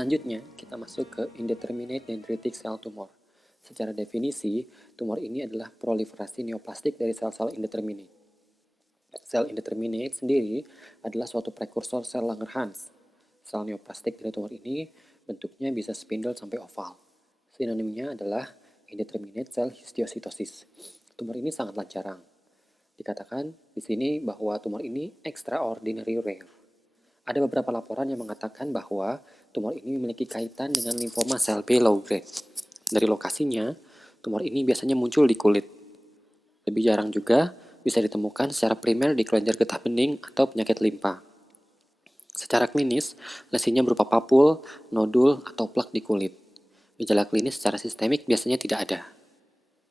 Selanjutnya, kita masuk ke indeterminate dendritic cell tumor. Secara definisi, tumor ini adalah proliferasi neoplastik dari sel-sel indeterminate. Sel indeterminate sendiri adalah suatu prekursor sel Langerhans. Sel neoplastik dari tumor ini bentuknya bisa spindle sampai oval. Sinonimnya adalah indeterminate cell histiocytosis. Tumor ini sangatlah jarang. Dikatakan di sini bahwa tumor ini extraordinary rare. Ada beberapa laporan yang mengatakan bahwa tumor ini memiliki kaitan dengan limfoma sel B low grade. Dari lokasinya, tumor ini biasanya muncul di kulit. Lebih jarang juga bisa ditemukan secara primer di kelenjar getah bening atau penyakit limpa. Secara klinis, lesinya berupa papul, nodul, atau plak di kulit. Gejala klinis secara sistemik biasanya tidak ada.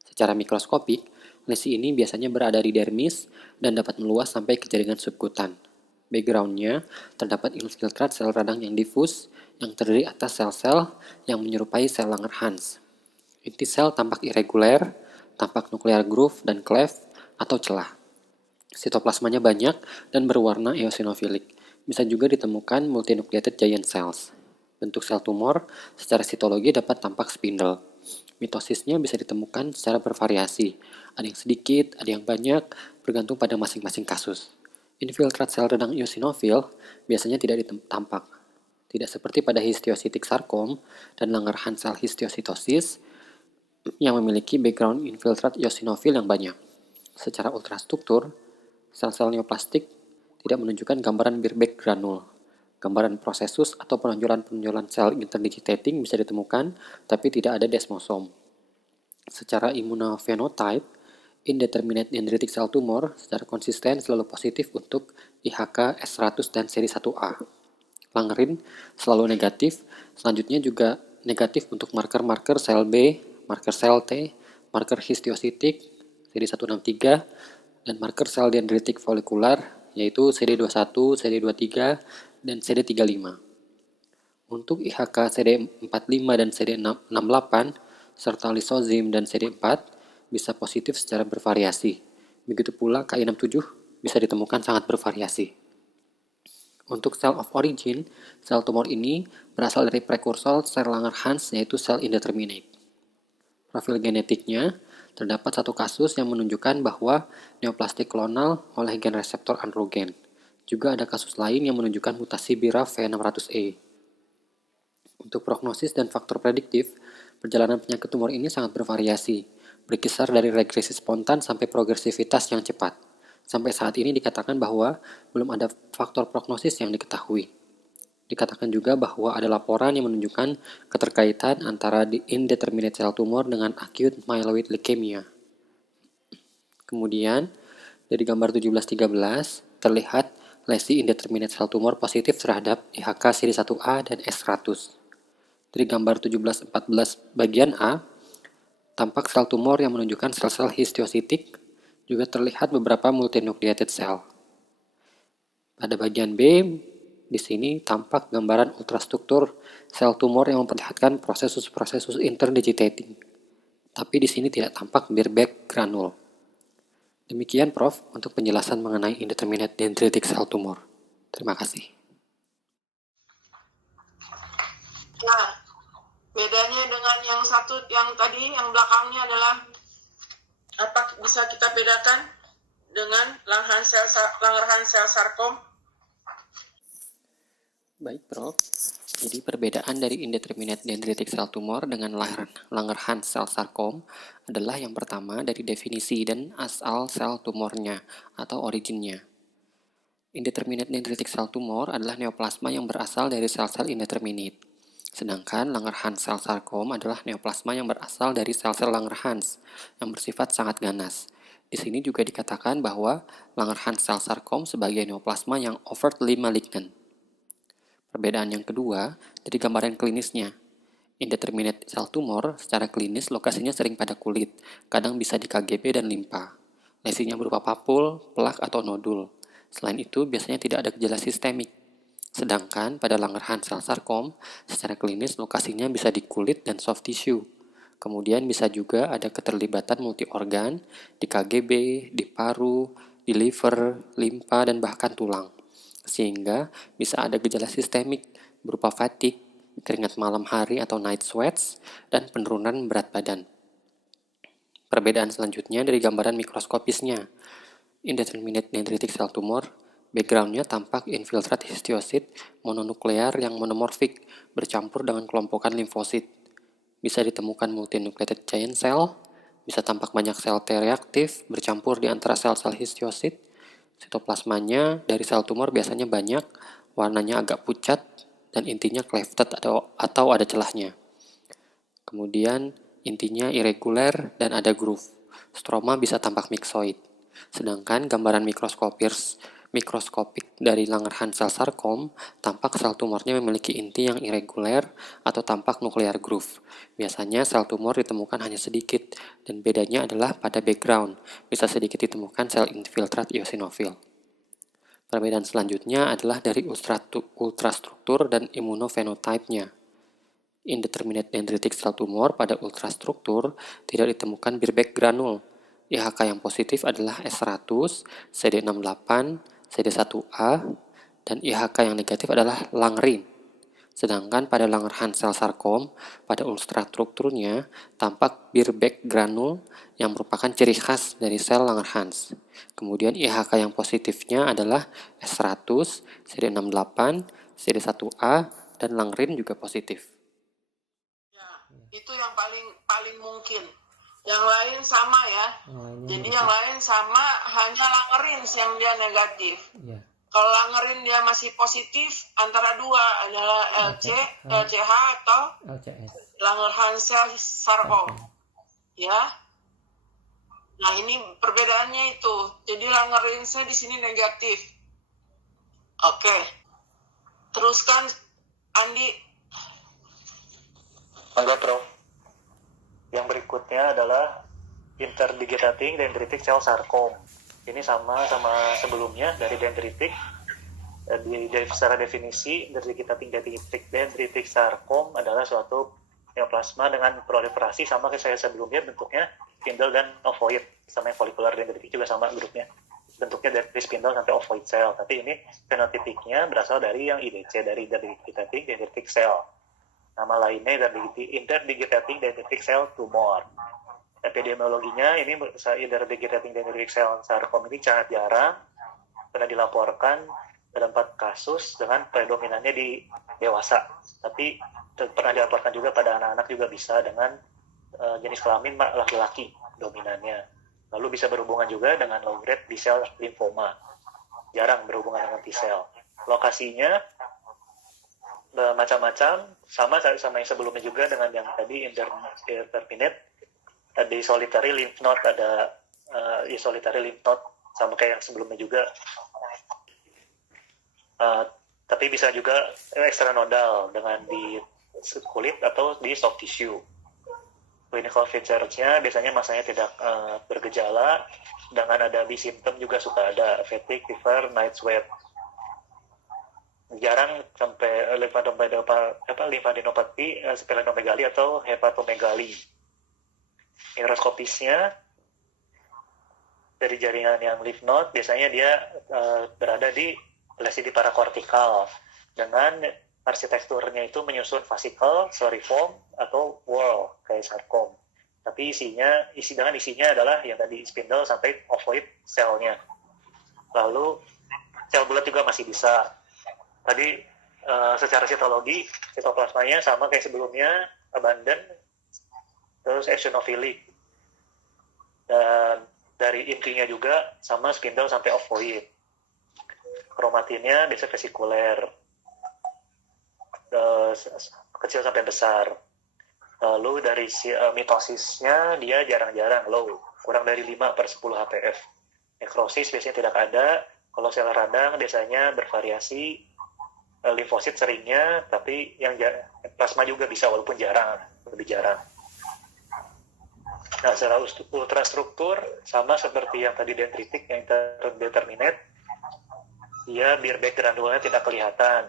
Secara mikroskopik, lesi ini biasanya berada di dermis dan dapat meluas sampai ke jaringan subkutan. Background-nya terdapat infiltrat sel radang yang difus yang terdiri atas sel-sel yang menyerupai sel Langerhans. Inti sel tampak irreguler, tampak nuklear groove dan cleft atau celah. Sitoplasmanya banyak dan berwarna eosinofilik. Bisa juga ditemukan multinucleated giant cells. Bentuk sel tumor secara sitologi dapat tampak spindle. Mitosisnya bisa ditemukan secara bervariasi. Ada yang sedikit, ada yang banyak, bergantung pada masing-masing kasus. Infiltrat sel radang eosinofil biasanya tidak tampak. Tidak seperti pada histiocytic sarkom dan Langerhans cell histiocytosis yang memiliki background infiltrat eosinofil yang banyak. Secara ultrastruktur, sel-sel neoplastik tidak menunjukkan gambaran Birbeck granul. Gambaran prosesus atau penonjolan-penonjolan sel interdigitating bisa ditemukan, tapi tidak ada desmosom. Secara immunophenotype, indeterminate dendritic cell tumor secara konsisten selalu positif untuk IHK S100 dan seri 1A. Langerin selalu negatif, selanjutnya juga negatif untuk marker-marker sel B, marker sel T, marker histiocytic, seri 163, dan marker sel dendritik folikular, yaitu CD21, CD23, dan CD35. Untuk IHK CD45 dan CD68, serta lisozim dan CD4, bisa positif secara bervariasi. Begitu pula Ki67 bisa ditemukan sangat bervariasi. Untuk cell of origin, sel tumor ini berasal dari prekursor sel Langerhans yaitu sel indeterminate. Profil genetiknya, terdapat satu kasus yang menunjukkan bahwa neoplastik klonal oleh gen reseptor androgen. Juga ada kasus lain yang menunjukkan mutasi BRAF V600E. Untuk prognosis dan faktor prediktif, perjalanan penyakit tumor ini sangat bervariasi, berkisar dari regresi spontan sampai progresivitas yang cepat. Sampai saat ini dikatakan bahwa belum ada faktor prognosis yang diketahui. Dikatakan juga bahwa ada laporan yang menunjukkan keterkaitan antara indeterminate cell tumor dengan acute myeloid leukemia. Kemudian, dari gambar 17-13, terlihat lesi indeterminate cell tumor positif terhadap IHK seri 1A dan S100. Dari gambar 17-14 bagian A, tampak sel tumor yang menunjukkan sel-sel histiocytic, juga terlihat beberapa multinucleated cell. Pada bagian B, di sini tampak gambaran ultrastruktur sel tumor yang memperlihatkan prosesus-prosesus interdigitating. Tapi di sini tidak tampak Birbeck granul. Demikian Prof untuk penjelasan mengenai indeterminate dendritic cell tumor. Terima kasih. Nah, bedanya dengan yang satu, yang tadi, yang belakangnya adalah apa bisa kita bedakan dengan Langerhans cell sarkom? Baik, Prof. Jadi perbedaan dari indeterminate dendritic cell tumor dengan Langerhans cell sarkom adalah yang pertama dari definisi dan asal sel tumornya atau originnya. Indeterminate dendritic cell tumor adalah neoplasma yang berasal dari sel-sel indeterminate. Sedangkan Langerhans cell sarkom adalah neoplasma yang berasal dari sel-sel Langerhans yang bersifat sangat ganas. Di sini juga dikatakan bahwa Langerhans cell sarkom sebagai neoplasma yang overtly malignant. Perbedaan yang kedua dari gambaran klinisnya. Indeterminate cell tumor secara klinis lokasinya sering pada kulit, kadang bisa di KGB dan limpa. Lesinya berupa papul, plak, atau nodul. Selain itu, biasanya tidak ada gejala sistemik. Sedangkan pada Langerhans cell sarkom, secara klinis lokasinya bisa di kulit dan soft tissue. Kemudian bisa juga ada keterlibatan multi-organ di KGB, di paru, di liver, limpa, dan bahkan tulang. Sehingga bisa ada gejala sistemik berupa fatigue, keringat malam hari atau night sweats, dan penurunan berat badan. Perbedaan selanjutnya dari gambaran mikroskopisnya. Indeterminate dendritic cell tumor, backgroundnya tampak infiltrat histiosit mononuklear yang monomorfik bercampur dengan kelompokan limfosit. Bisa ditemukan multinucleated giant cell, bisa tampak banyak sel T reaktif bercampur di antara sel-sel histiosit. Sitoplasmanya dari sel tumor biasanya banyak, warnanya agak pucat, dan intinya clefted atau ada celahnya. Kemudian intinya irregular dan ada groove. Stroma bisa tampak myxoid. Sedangkan gambaran mikroskopik dari Langerhans cell sarkom tampak sel tumornya memiliki inti yang irregular atau tampak nuclear groove. Biasanya sel tumor ditemukan hanya sedikit dan bedanya adalah pada background. Bisa sedikit ditemukan sel infiltrat eosinofil. Perbedaan selanjutnya adalah dari ultrastruktur dan immunofenotype-nya. Indeterminate dendritic cell tumor pada ultrastruktur tidak ditemukan Birbeck granul. IHK yang positif adalah S100, CD68, CD1A, dan IHK yang negatif adalah Langren. Sedangkan pada Langerhans cell sarkom, pada ultrastrukturnya tampak Birbeck granul yang merupakan ciri khas dari sel Langerhans. Kemudian IHK yang positifnya adalah S100, CD68, CD1A, dan Langren juga positif. Itu yang paling mungkin. Yang lain sama ya. Jadi yang lain sama, hanya Langerhans yang dia negatif. Yeah. Kalau Langerhans dia masih positif, antara dua adalah LCH atau LCS. Langerhans cell sarkom. Ya. Nah ini perbedaannya itu. Jadi Langerhans di sini negatif. Oke. Teruskan Andi. Enggak, Prof. Yang berikutnya adalah interdigitating dendritic cell sarkom. Ini sama sebelumnya dari dendritic. Secara definisi, interdigitating dendritic sarkom adalah suatu neoplasma dengan proliferasi sama kayak saya sebelumnya, bentuknya spindle dan ovoid. Sama yang follicular dendritic juga sama grupnya. Bentuknya dari spindle sampai ovoid cell. Tapi ini fenotipiknya berasal dari yang IDC, dari interdigitating dendritic cell. Nama lainnya interdigitating dendritic cell tumor. Epidemiologinya ini interdigitating dendritic cell sarkom ini sangat jarang, pernah dilaporkan dalam 4 kasus dengan predominannya di dewasa. Tapi pernah dilaporkan juga pada anak-anak juga bisa dengan jenis kelamin laki-laki dominannya. Lalu bisa berhubungan juga dengan low grade B-cell lymphoma. Jarang berhubungan dengan T-cell. Lokasinya macam-macam, sama yang sebelumnya juga dengan yang tadi indeterminate, ada solitary lymph node, ada solitary lymph node sama kayak yang sebelumnya juga, tapi bisa juga extranodal dengan di kulit atau di soft tissue. Clinical features-nya biasanya masanya tidak bergejala, dengan ada B-symptom juga suka ada fatigue, fever, night sweat. Jarang sampai lymphadenopati, splenomegali atau hepatomegali. Mikroskopisnya dari jaringan yang lymph node biasanya dia berada di lesi di parakortikal dengan arsitekturnya itu menyusun vesicle, sluriform atau whorl kayak sarkom. Tapi isinya adalah yang tadi spindle sampai ovoid selnya. Lalu sel bulat juga masih bisa. Tadi secara sitologi, sitoplasmanya sama kayak sebelumnya, abundant, terus eosinophilic. Dan dari intinya juga sama spindle sampai ovoid. Kromatinnya biasa vesikuler, kecil sampai besar. Lalu dari mitosisnya dia jarang-jarang low, kurang dari 5/10 HPF. Nekrosis biasanya tidak ada. Kalau sel radang biasanya bervariasi, limfosit seringnya, tapi yang plasma juga bisa walaupun jarang, lebih jarang. Nah, secara ultrastruktur sama seperti yang tadi dendritic yang interdeterminate, dia Birbeck granulnya tidak kelihatan.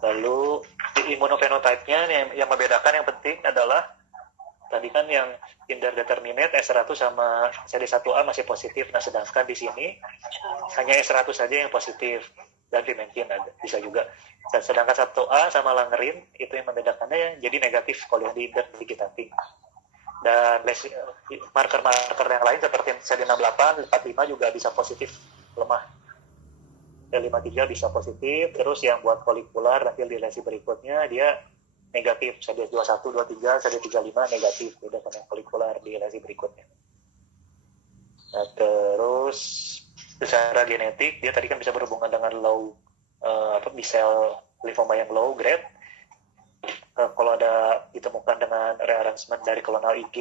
Lalu immunofenotype-nya yang membedakan yang penting adalah tadi kan yang interdeterminate S100 sama CD1A masih positif. Nah, sedangkan di sini hanya S100 saja yang positif. dan pimentin bisa juga. Sedangkan 1A sama langerin itu yang membedakannya jadi negatif kalau yang di interdigitating. Dan marker-marker yang lain seperti CD68, 45 juga bisa positif lemah. CD53 bisa positif, terus yang buat folikular nanti di lesi berikutnya dia negatif, CD21, 23, CD35 negatif, beda sama yang folikular di lesi berikutnya. Nah, terus secara genetik dia tadi kan bisa berhubungan dengan low B-cell lymphoma yang low grade. Kalau ada ditemukan dengan rearrangement dari klonal IG,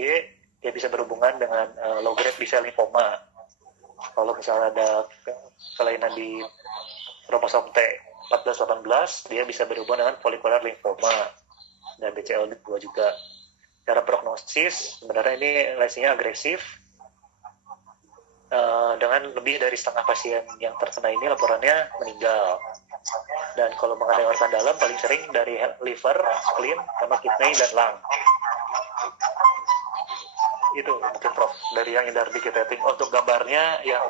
dia bisa berhubungan dengan low grade B-cell lymphoma. Kalau misalnya ada kelainan di kromosom T14-18, dia bisa berhubungan dengan follicular lymphoma dan BCL2 juga. Cara prognosis, sebenarnya ini lesinya agresif. Dengan lebih dari setengah pasien yang terkena ini laporannya meninggal. Dan kalau mengenai organ dalam paling sering dari liver, spleen, sama kidney dan lung. Itu mungkin Prof dari yang interdigitating. Untuk gambarnya yang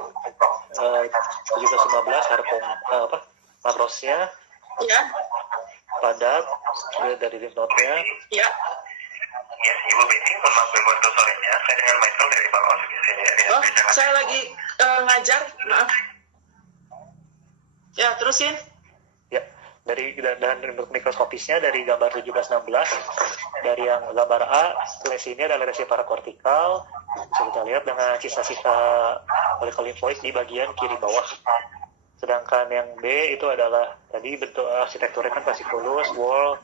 17-15 makrosnya Ya. padat dari lymph node-nya. Ya. Yes, Ibu Betty, maaf membantu sorenya. Saya dengan Michael dari Bangkok di sini. Oh, saya lagi ngajar, maaf. Ya, terusin. Ya, dan mikroskopisnya dari gambar 17-16, dari yang gambar A, lesi ini adalah lesi parakortikal, bisa kita lihat dengan sisa-sisa follicle lymphoid di bagian kiri bawah. Sedangkan yang B itu adalah tadi bentuk arsitekturnya kan fasciculus, wall,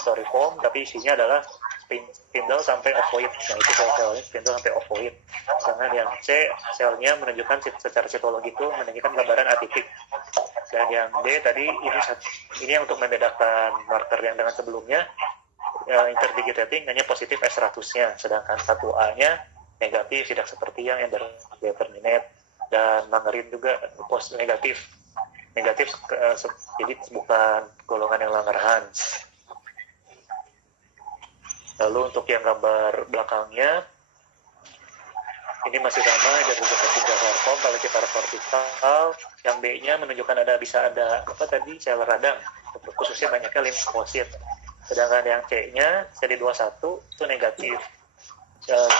styrofoam, tapi isinya adalah spindle sampai ovoid. Nah itu sel-selnya spindle sampai ovoid. Sedangkan yang C selnya menunjukkan secara sitologi itu menunjukkan gambaran atipik. Dan yang D tadi ini yang untuk membedakan marker yang dengan sebelumnya interdigitating hanya positif S100-nya, sedangkan 1A-nya negatif tidak seperti yang indeterminate, dan langerin juga negatif, jadi bukan golongan yang Langerhans. Lalu untuk yang gambar belakangnya, ini masih sama, jadi juga sarkom, kalau kita parakortikal, yang B-nya menunjukkan bisa ada sel radang, khususnya banyaknya limfosit. Sedangkan yang C-nya, CD21, itu negatif.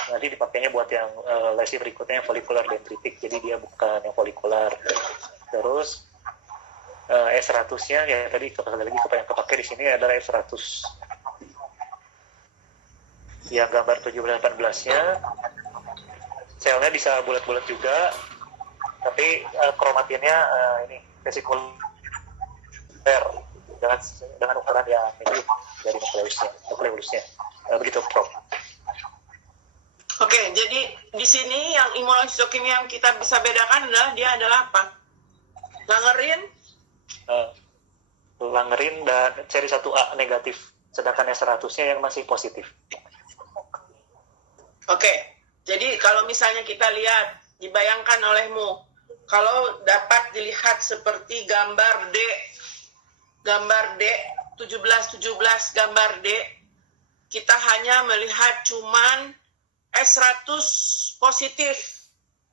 Nanti dipakainya buat yang lesi berikutnya yang follicular dendritik, jadi dia bukan yang follicular. Terus S100-nya, ya tadi kembali lagi yang kepake di sini adalah S100. Yang gambar 17-18-nya, selnya bisa bulat-bulat juga, tapi kromatinnya ini vesikuler dengan ukuran yang mirip dari nukleusnya. Begitu, Prof. Oke, jadi di sini yang imunohistokimia yang kita bisa bedakan adalah dia adalah apa? Langerin Dan seri 1A negatif, sedangkan S100-nya yang masih positif. Oke, jadi kalau misalnya kita lihat, dibayangkan olehmu, kalau dapat dilihat seperti gambar D 17-17 gambar D, kita hanya melihat cuman S100 positif.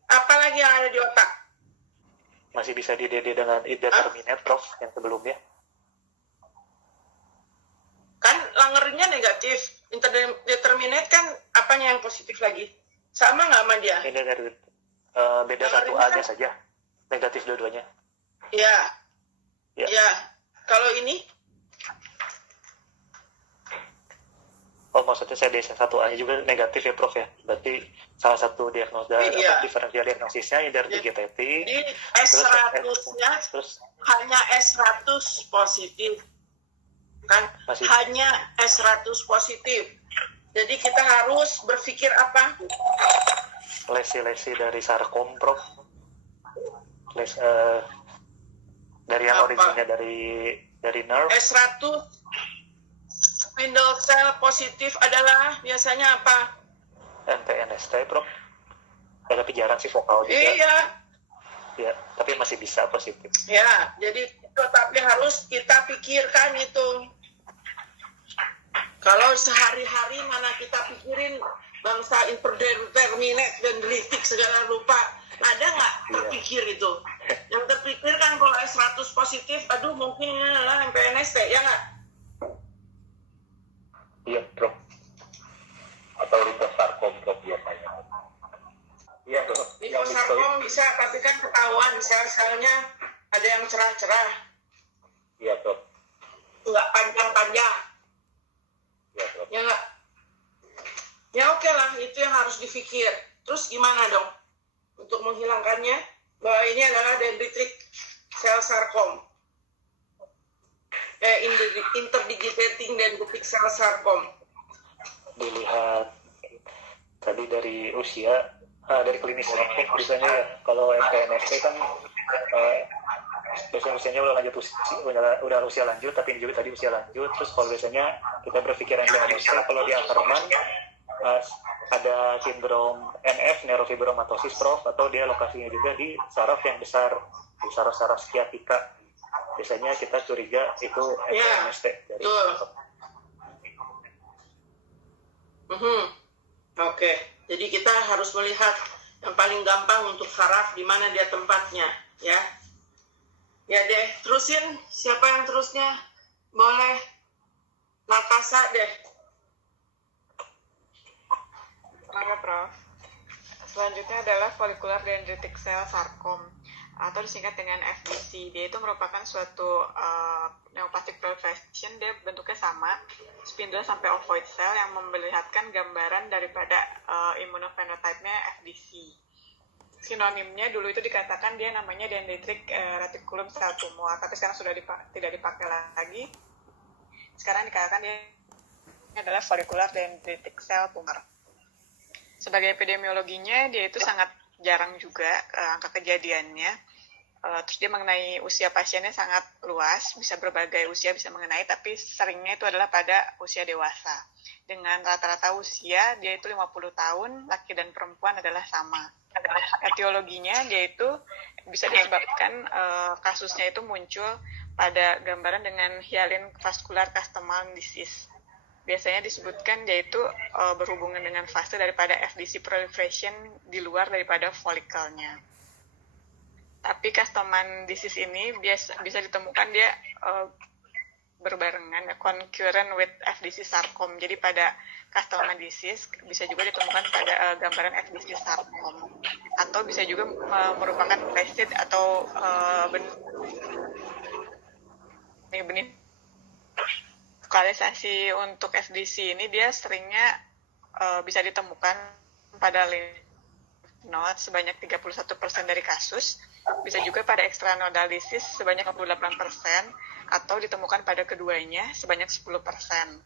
Apalagi yang ada di otak? Masih bisa di DD dengan indeterminate, Prof, yang sebelumnya. Kan langerinnya negatif. Indeterminate kan apanya yang positif lagi? Sama nggak sama dia? Ini dari beda 1A-nya saja. Negatif dua-duanya. Ya. Ya. Ya. Kalau ini? Oh, maksudnya CD1A-nya juga negatif ya, Prof ya? Berarti salah satu diagnosa, diferensial diagnosisnya interdigitating. Jadi S100-nya hanya S100 positif. Kan? Masih. Hanya S100 positif. Jadi kita harus berpikir apa? Lesi-lesi dari sarkom, Prof. Dari yang originnya dari nerve. S100 spindle cell positif adalah biasanya apa? MPNST, Prof. Tapi jarang sih vokal juga. Iya. Ya, tapi masih bisa positif. Ya, jadi tapi harus kita pikirkan itu. Kalau sehari-hari mana kita pikirin bangsa indeterminate dan dendritik segala lupa, ada nggak terpikir itu. Yang terpikir kan kalau S100 positif, aduh mungkin ini adalah MPNST, ya nggak? Iya, Prof. Atau liposarkom, Prof, biasanya. Iya, Prof. Liposarkom bisa, tapi kan ketahuan sel-selnya ada yang cerah-cerah, Iya, Prof. nggak panjang-panjang, Iya, Prof. ya nggak? Ya oke lah, itu yang harus dipikir. Terus gimana dong untuk menghilangkannya? Bahwa ini adalah dendritic cell sarkom, interdigitating dendritic cell sarkom. Dilihat tadi dari usia, dari klinis biasanya ya. Kalau MPNST kan biasanya usianya udah usia lanjut, tapi ini juga tadi usia lanjut. Terus kalau biasanya kita berpikiran MPNST, kalau di Ackerman ada sindrom NF, neurofibromatosis, Prof, atau dia lokasinya juga di saraf yang besar, di saraf-saraf sciatica. Biasanya kita curiga itu MPNST dari Oke, jadi kita harus melihat yang paling gampang untuk saraf di mana dia tempatnya, ya. Ya deh, terusin. Siapa yang terusnya? Boleh. Natasha deh. Oke, Prof. Selanjutnya adalah follicular dendritic cell sarkom atau disingkat dengan FDC. Dia itu merupakan suatu neoplastic proliferation. Dia bentuknya sama, spindle sampai ovoid cell, yang memperlihatkan gambaran daripada immunofenotype-nya FDC. Sinonimnya dulu itu dikatakan dia namanya dendritic reticulum cell tumor, tapi sekarang sudah tidak dipakai lagi. Sekarang dikatakan dia adalah follicular dendritic cell tumor. Sebagai epidemiologinya, dia itu sangat jarang juga angka kejadiannya. Terus dia mengenai usia pasiennya sangat luas, bisa berbagai usia bisa mengenai, tapi seringnya itu adalah pada usia dewasa. Dengan rata-rata usia, dia itu 50 tahun, laki dan perempuan adalah sama. Etiologinya, dia itu bisa disebabkan kasusnya itu muncul pada gambaran dengan hyaline vascular Castleman disease. Biasanya disebutkan yaitu berhubungan dengan fase daripada FDC proliferation di luar daripada follicle-nya. Tapi Castleman disease ini bisa ditemukan dia berbarengan, concurrent with FDC sarkom. Jadi pada Castleman disease bisa juga ditemukan pada gambaran FDC sarkom, atau bisa juga merupakan placid atau benih. Lokalisasi untuk FDC ini dia seringnya bisa ditemukan pada lymph node sebanyak 31% dari kasus, bisa juga pada extranodal disease sebanyak 48%, atau ditemukan pada keduanya sebanyak 10%.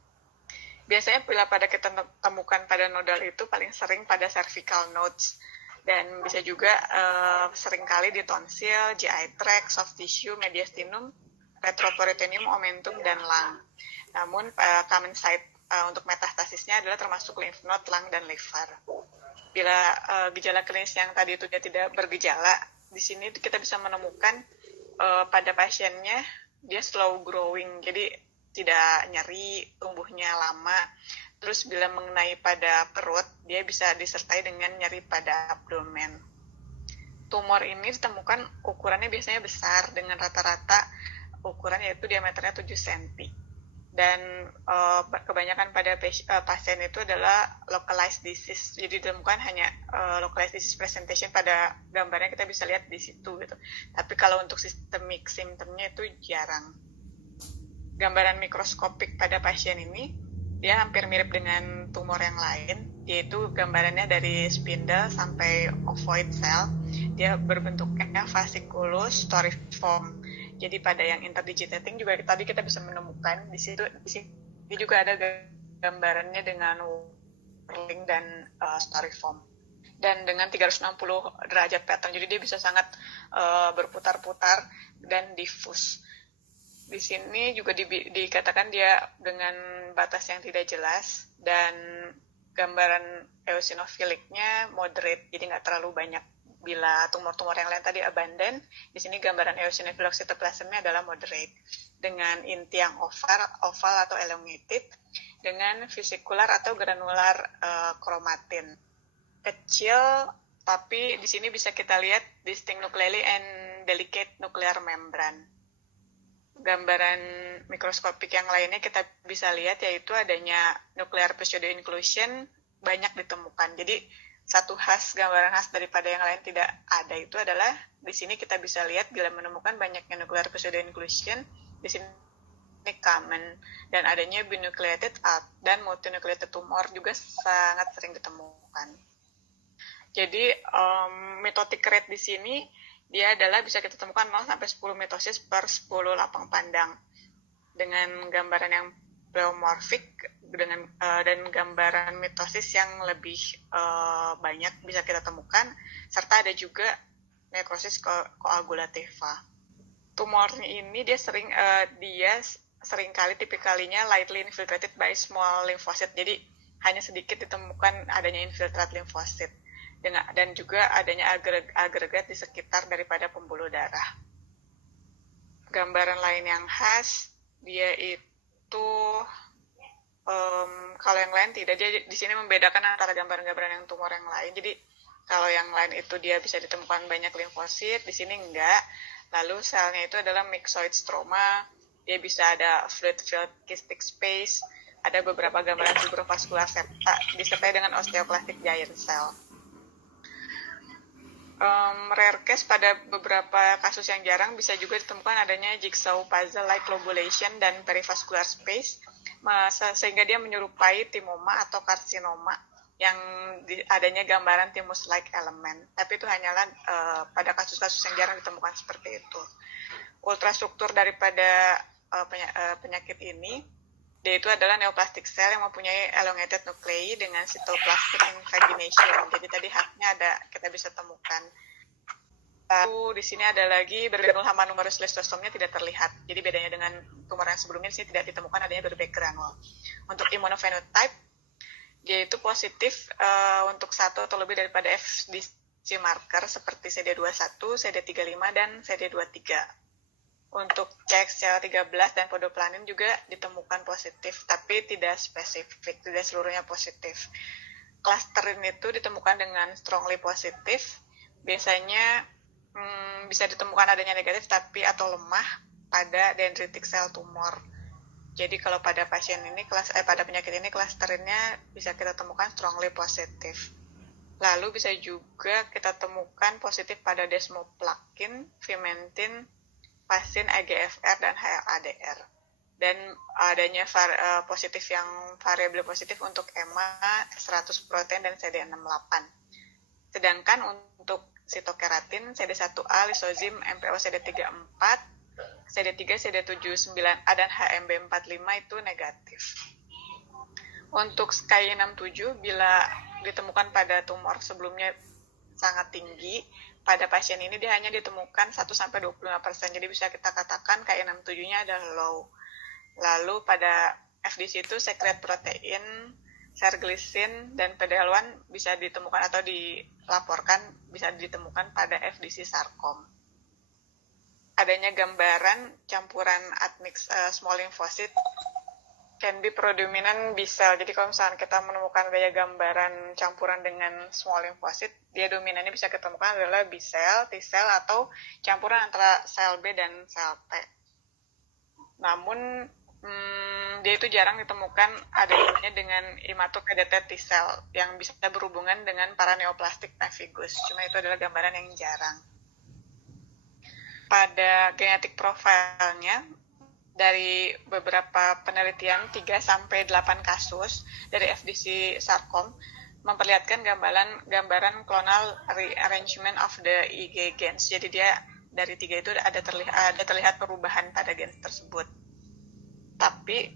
Biasanya bila pada kita temukan pada nodal itu paling sering pada cervical nodes, dan bisa juga seringkali di tonsil, GI tract, soft tissue, mediastinum, retroperitoneum, omentum, dan lung. Namun common site untuk metastasisnya adalah termasuk lymph node, lung, dan liver. Bila gejala klinis yang tadi itu dia tidak bergejala, di sini kita bisa menemukan pada pasiennya dia slow growing, jadi tidak nyeri, tumbuhnya lama. Terus bila mengenai pada perut, dia bisa disertai dengan nyeri pada abdomen. Tumor ini ditemukan ukurannya biasanya besar, dengan rata-rata ukuran yaitu diameternya 7 cm. Dan kebanyakan pada pasien itu adalah localized disease, jadi ditemukan hanya localized disease presentation pada gambarnya kita bisa lihat di situ gitu. Tapi kalau untuk systemic symptomnya itu jarang. Gambaran mikroskopik pada pasien ini dia hampir mirip dengan tumor yang lain, yaitu gambarannya dari spindle sampai ovoid cell. Dia berbentuknya fasciculus storiform. Jadi pada yang interdigitating juga tadi kita bisa menemukan di sini juga ada gambarannya dengan whorling dan styrofoam, dan dengan 360 derajat pattern, jadi dia bisa sangat berputar-putar dan diffuse. Di sini juga dikatakan dia dengan batas yang tidak jelas, dan gambaran eosinofiliknya moderate, jadi nggak terlalu banyak. Bila tumor-tumor yang lain tadi abundant, di sini gambaran eosinophilic cytoplasmnya adalah moderate, dengan inti yang oval atau elongated, dengan vesikular atau granular kromatin kecil tapi di sini bisa kita lihat distinct nuclei and delicate nuclear membrane. Gambaran mikroskopik yang lainnya kita bisa lihat yaitu adanya nuclear pseudo inclusion banyak ditemukan. Jadi satu gambaran khas daripada yang lain tidak ada itu adalah di sini kita bisa lihat bila menemukan banyaknya nuclear pseudo inclusion di sini common, dan adanya binucleated dan multinucleated tumor juga sangat sering ditemukan. Jadi mitotic rate di sini dia adalah bisa kita temukan 0 sampai 10 mitosis per 10 lapang pandang dengan gambaran yang pleomorphic dan gambaran mitosis yang lebih banyak bisa kita temukan, serta ada juga nekrosis koagulativa. Tumor ini dia seringkali tipikalinya lightly infiltrated by small lymphocyte, jadi hanya sedikit ditemukan adanya infiltrat limfosit dan juga adanya agregat di sekitar daripada pembuluh darah. Gambaran lain yang khas dia itu kalau yang lain tidak, dia di sini membedakan antara gambaran-gambaran yang tumor yang lain. Jadi kalau yang lain itu dia bisa ditemukan banyak limfosit, di sini enggak. Lalu selnya itu adalah myxoid stroma, dia bisa ada fluid filled cystic space, ada beberapa gambaran fibrovascular septa disertai dengan osteoclastic giant cell. Rare case pada beberapa kasus yang jarang bisa juga ditemukan adanya jigsaw puzzle like lobulation dan perivascular space, sehingga dia menyerupai timoma atau karsinoma yang adanya gambaran thymus like element, tapi itu hanyalah pada kasus-kasus yang jarang ditemukan seperti itu. Ultrastruktur daripada penyakit ini dia itu adalah neoplastic cell yang mempunyai elongated nuclei dengan cytoplasmic invagination. Jadi tadi haknya ada, kita bisa temukan. Lalu di sini ada lagi bergranul hama numerus listostomnya tidak terlihat. Jadi bedanya dengan tumor yang sebelumnya, di sini tidak ditemukan adanya berbackgranul. Untuk immunophenotype, dia itu positif untuk satu atau lebih daripada FDC marker seperti CD21, CD35, dan CD23. Untuk CXCL13 dan podoplanin juga ditemukan positif, tapi tidak spesifik, tidak seluruhnya positif. Clusterin itu ditemukan dengan strongly positif, biasanya bisa ditemukan adanya negatif tapi atau lemah pada dendritic cell tumor. Jadi kalau pada pasien ini, pada penyakit ini clusterinnya bisa kita temukan strongly positif. Lalu bisa juga kita temukan positif pada desmoplakin, vimentin, pasin EGFR dan HLA-DR, dan adanya positif yang variabel positif untuk EMA, 100 protein dan CD68. Sedangkan untuk sitokeratin, CD1A, lisozim, MPO CD34, CD3, CD79A dan HMB45 itu negatif. Untuk SKY67 bila ditemukan pada tumor sebelumnya sangat tinggi, pada pasien ini dia hanya ditemukan 1-25%, jadi bisa kita katakan KI67-nya adalah low. Lalu pada FDC itu secret protein, serglisin, dan PD-L1 bisa ditemukan atau dilaporkan bisa ditemukan pada FDC sarkom. Adanya gambaran campuran admix small lymphocyte can be predominant B cell. Jadi kalau misalnya kita menemukan adanya gambaran campuran dengan small lymphocyte, dia dominannya bisa ketemukan adalah B cell, T cell, atau campuran antara sel B dan sel T. Namun dia itu jarang ditemukan adanya dengan hematopoietic T cell yang bisa berhubungan dengan paraneoplastic pemphigus. Cuma itu adalah gambaran yang jarang. Pada genetic profile-nya, dari beberapa penelitian 3-8 kasus dari FDC sarkom memperlihatkan gambaran clonal rearrangement of the IG gens. Jadi dia dari 3 itu ada terlihat perubahan pada gen tersebut. Tapi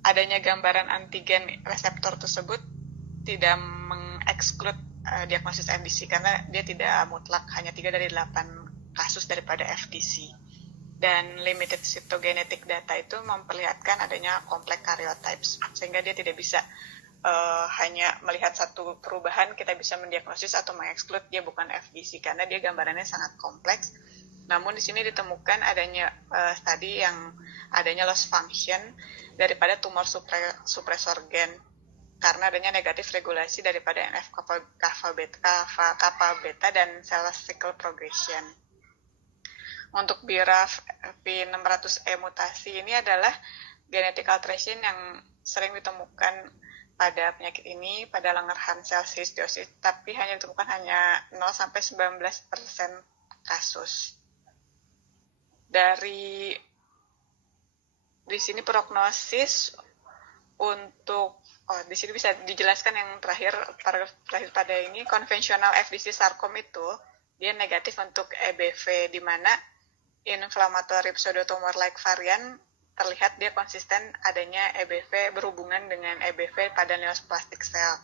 adanya gambaran antigen reseptor tersebut tidak mengeksklut diagnosis FDC karena dia tidak mutlak, hanya 3 dari 8 kasus daripada FDC. Dan limited cytogenetic data itu memperlihatkan adanya complex karyotypes, sehingga dia tidak bisa hanya melihat satu perubahan kita bisa mendiagnosis atau mengeksklud dia bukan FDC karena dia gambarannya sangat kompleks. Namun di sini ditemukan adanya studi yang adanya loss function daripada tumor suppressor gen karena adanya negatif regulasi daripada NF-kappa beta dan cell cycle progression. Untuk BRAF V600E mutasi ini adalah genetic alteration yang sering ditemukan pada penyakit ini, pada Langerhans histiosis, tapi hanya ditemukan 0-19% kasus. Di sini prognosis untuk di sini bisa dijelaskan yang terakhir pada ini konvensional FDC sarkom itu dia negatif untuk EBV, di mana inflammatory pseudotumor like varian terlihat dia konsisten adanya EBV berhubungan dengan EBV pada neoplastic cell.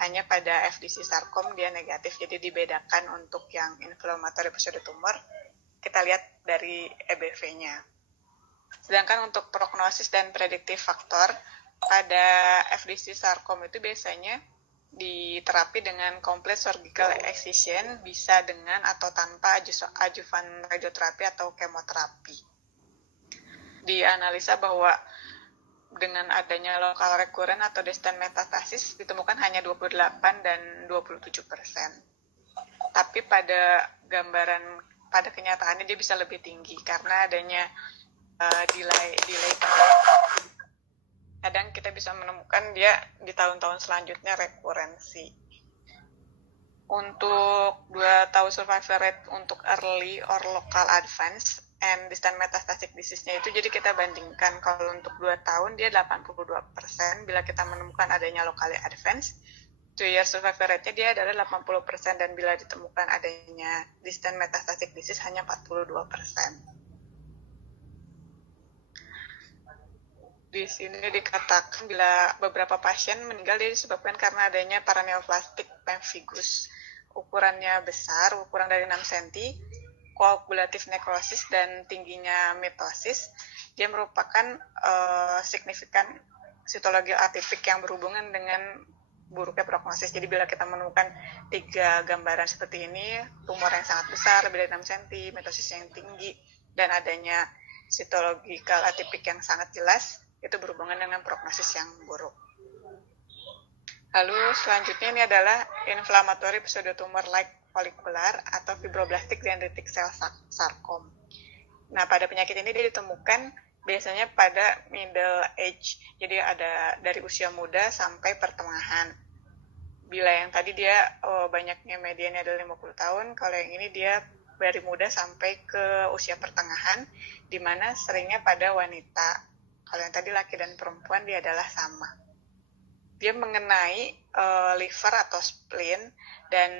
Hanya pada FDC sarkom dia negatif, jadi dibedakan untuk yang inflammatory pseudotumor kita lihat dari EBV-nya. Sedangkan untuk prognosis dan predictive factor pada FDC sarkom itu biasanya diterapi dengan complete surgical excision, bisa dengan atau tanpa adjuvan radioterapi atau kemoterapi. Dianalisa bahwa dengan adanya lokal recurrent atau distant metastasis ditemukan hanya 28 dan 27%. Tapi pada kenyataannya dia bisa lebih tinggi karena adanya delay kadang kita bisa menemukan dia di tahun-tahun selanjutnya rekurensi. Untuk 2 tahun survival rate untuk early or local advance and distant metastatic disease-nya itu, jadi kita bandingkan kalau untuk 2 tahun dia 82% bila kita menemukan adanya locally advance. 2 year survival rate-nya dia adalah 80% dan bila ditemukan adanya distant metastatic disease hanya 42%. Di sini dikatakan bila beberapa pasien meninggal dia disebabkan karena adanya paraneoplastic pemphigus. Ukurannya besar, ukuran dari 6 cm, koagulatif nekrosis dan tingginya mitosis. Dia merupakan signifikan sitologi atipik yang berhubungan dengan buruknya prognosis. Jadi bila kita menemukan 3 gambaran seperti ini, tumor yang sangat besar, lebih dari 6 cm, mitosis yang tinggi, dan adanya sitologikal atipik yang sangat jelas, itu berhubungan dengan prognosis yang buruk. Lalu selanjutnya ini adalah inflammatory pseudotumor like follicular atau fibroblastic dendritic cell sarkom. Nah, pada penyakit ini dia ditemukan biasanya pada middle age, jadi ada dari usia muda sampai pertengahan. Bila yang tadi dia banyaknya mediannya adalah 50 tahun, kalau yang ini dia dari muda sampai ke usia pertengahan, di mana seringnya pada wanita. Kalau yang tadi laki dan perempuan dia adalah sama. Dia mengenai liver atau spleen dan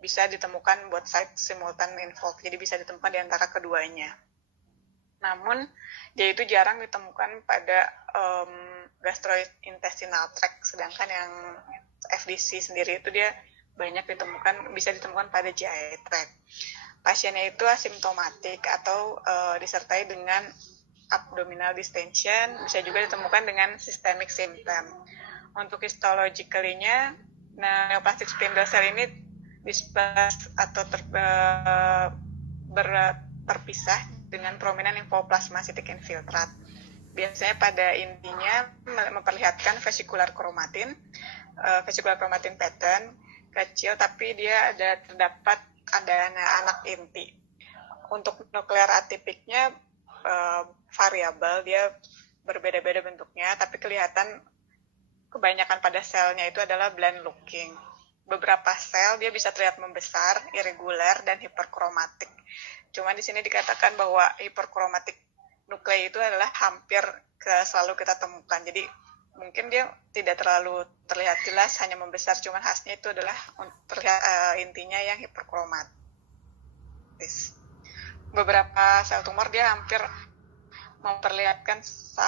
bisa ditemukan both sides simultan involved. Jadi bisa ditemukan di antara keduanya. Namun dia itu jarang ditemukan pada gastrointestinal tract, sedangkan yang FDC sendiri itu dia banyak bisa ditemukan pada GI tract. Pasiennya itu asimptomatik atau disertai dengan abdominal distension, bisa juga ditemukan dengan systemic symptom. Untuk histologically-nya, neoplastic spindle cell ini dispersed atau terpisah dengan prominent lymphoplasmacytic infiltrat. Biasanya pada intinya memperlihatkan vesicular chromatin pattern kecil, tapi dia terdapat anak inti. Untuk nuklear atipiknya variabel, dia berbeda-beda bentuknya, tapi kelihatan kebanyakan pada selnya itu adalah bland looking. Beberapa sel dia bisa terlihat membesar, irregular, dan hiperkromatik. Cuma di sini dikatakan bahwa hiperkromatik nuklei itu adalah hampir selalu kita temukan. Jadi mungkin dia tidak terlalu terlihat jelas, hanya membesar, cuma khasnya itu adalah terlihat intinya yang hiperkromatis. Beberapa sel tumor dia hampir memperlihatkan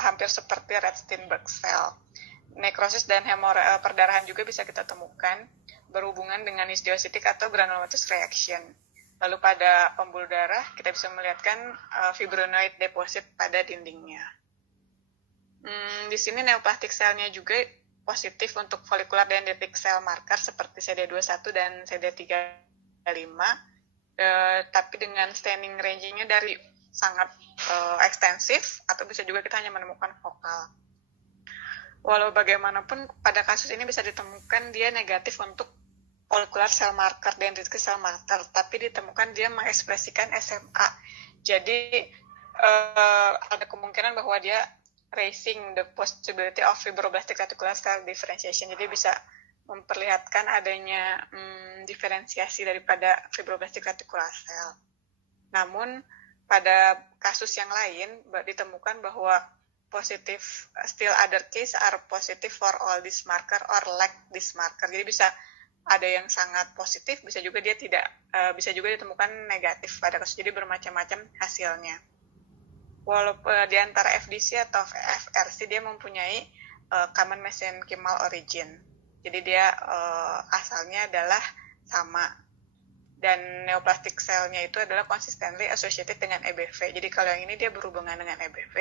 hampir seperti red Steinberg cell. Nekrosis dan perdarahan juga bisa kita temukan berhubungan dengan histiocytic atau granulomatous reaction. Lalu pada pembuluh darah kita bisa melihatkan fibronoid deposit pada dindingnya. Di sini neoplastic cell-nya juga positif untuk follicular dendritic cell marker seperti CD21 dan CD35. Tapi dengan staining ranging-nya dari sangat ekstensif atau bisa juga kita hanya menemukan vokal. walau bagaimanapun pada kasus ini bisa ditemukan dia negatif untuk follicular cell marker, dendritic cell marker, tapi ditemukan dia mengekspresikan SMA. Jadi ada kemungkinan bahwa dia raising the possibility of fibroblastic reticular cell differentiation. Jadi bisa memperlihatkan adanya diferensiasi daripada fibroblastic reticular cell. Namun pada kasus yang lain ditemukan bahwa positif, still other case are positive for all this marker or lack this marker. Jadi bisa ada yang sangat positif, bisa juga dia tidak, bisa juga ditemukan negatif pada kasus. Jadi bermacam-macam hasilnya. Walaupun di antara FDC atau FRC dia mempunyai common mesenchymal origin. Jadi dia asalnya adalah sama. Dan neoplastic cell-nya itu adalah consistently associated dengan EBV. Jadi kalau yang ini dia berhubungan dengan EBV,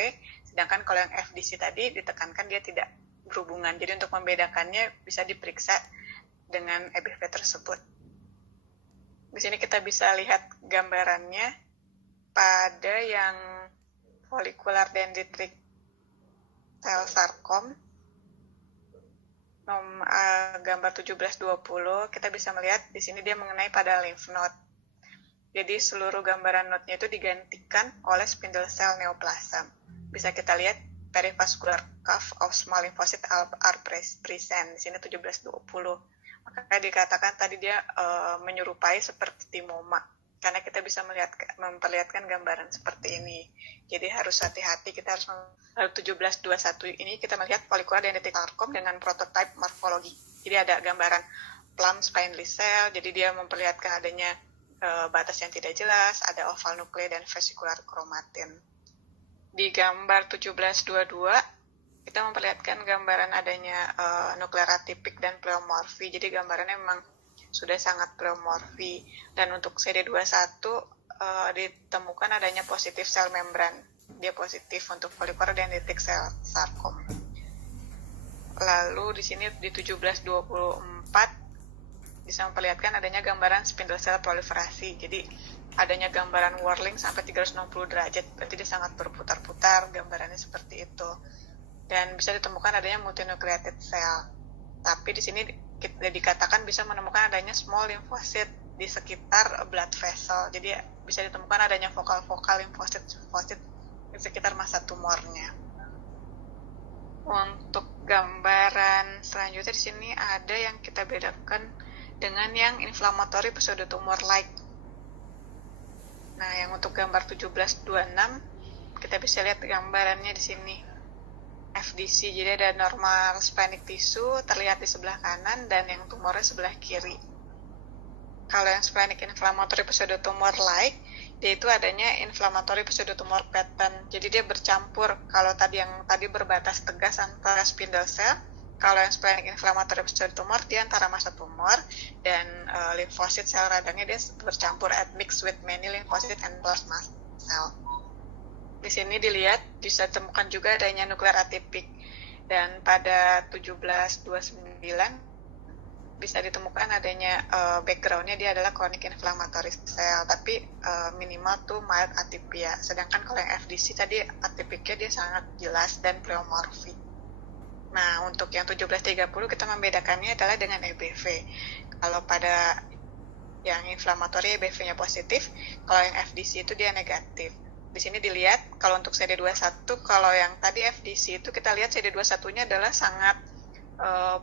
sedangkan kalau yang FDC tadi ditekankan dia tidak berhubungan. Jadi untuk membedakannya bisa diperiksa dengan EBV tersebut. Di sini kita bisa lihat gambarannya pada yang follicular dendritic cell sarcom, gambar 1720, kita bisa melihat di sini dia mengenai pada lymph node. Jadi seluruh gambaran node-nya itu digantikan oleh spindle cell neoplasm. Bisa kita lihat perivascular cuff of small lymphocyte are present. Di sini 1720. Maka dikatakan tadi dia menyerupai seperti timoma. Karena kita bisa memperlihatkan gambaran seperti ini. Jadi harus hati-hati, kita harus 1721 ini kita melihat follicular dendritic sarcom dengan prototype morfologi. Jadi ada gambaran plump spindly cell, jadi dia memperlihatkan adanya batas yang tidak jelas, ada oval nuclei dan vesicular chromatin. Di gambar 1722 kita memperlihatkan gambaran adanya nuklear atipik dan pleomorfi. Jadi gambarannya memang sudah sangat pleomorfi. Dan untuk CD21 ditemukan adanya positif sel membran. Dia positif untuk follicular dendritic cell sarcom. Lalu di sini di 1724 bisa memperlihatkan adanya gambaran spindle cell proliferasi. Jadi adanya gambaran whirling sampai 360 derajat. Berarti dia sangat berputar-putar, gambarannya seperti itu. Dan bisa ditemukan adanya multinucleated cell. Tapi di sini dikatakan bisa menemukan adanya small lymphocyte di sekitar blood vessel. Jadi bisa ditemukan adanya vokal-vokal lymphocyte di sekitar masa tumornya. Untuk gambaran selanjutnya di sini ada yang kita bedakan dengan yang inflammatory pseudotumor like. Nah, yang untuk gambar 1726 kita bisa lihat gambarannya di sini. FDC, jadi ada normal splenic tissue terlihat di sebelah kanan dan yang tumornya sebelah kiri. Kalau yang splenic inflammatory pseudotumor like, yaitu adanya inflammatory pseudotumor pattern. Jadi dia bercampur. Kalau yang tadi berbatas tegas antara spindle cell, kalau yang splenic inflammatory pseudotumor dia antara masa tumor dan lymphocyte sel radangnya dia bercampur mixed with many lymphocyte and plasma cell. Di sini dilihat bisa temukan juga adanya nuklear atipik, dan pada 1729 bisa ditemukan adanya backgroundnya dia adalah chronic inflammatory cell, tapi minimal tuh mild atypia. Sedangkan kalau yang FDC tadi atipiknya dia sangat jelas dan pleomorfi. Nah, untuk yang 1730 kita membedakannya adalah dengan EBV. Kalau pada yang inflammatory EBV-nya positif, kalau yang FDC itu dia negatif. Di sini dilihat kalau untuk CD21, kalau yang tadi FDC itu kita lihat CD21-nya adalah sangat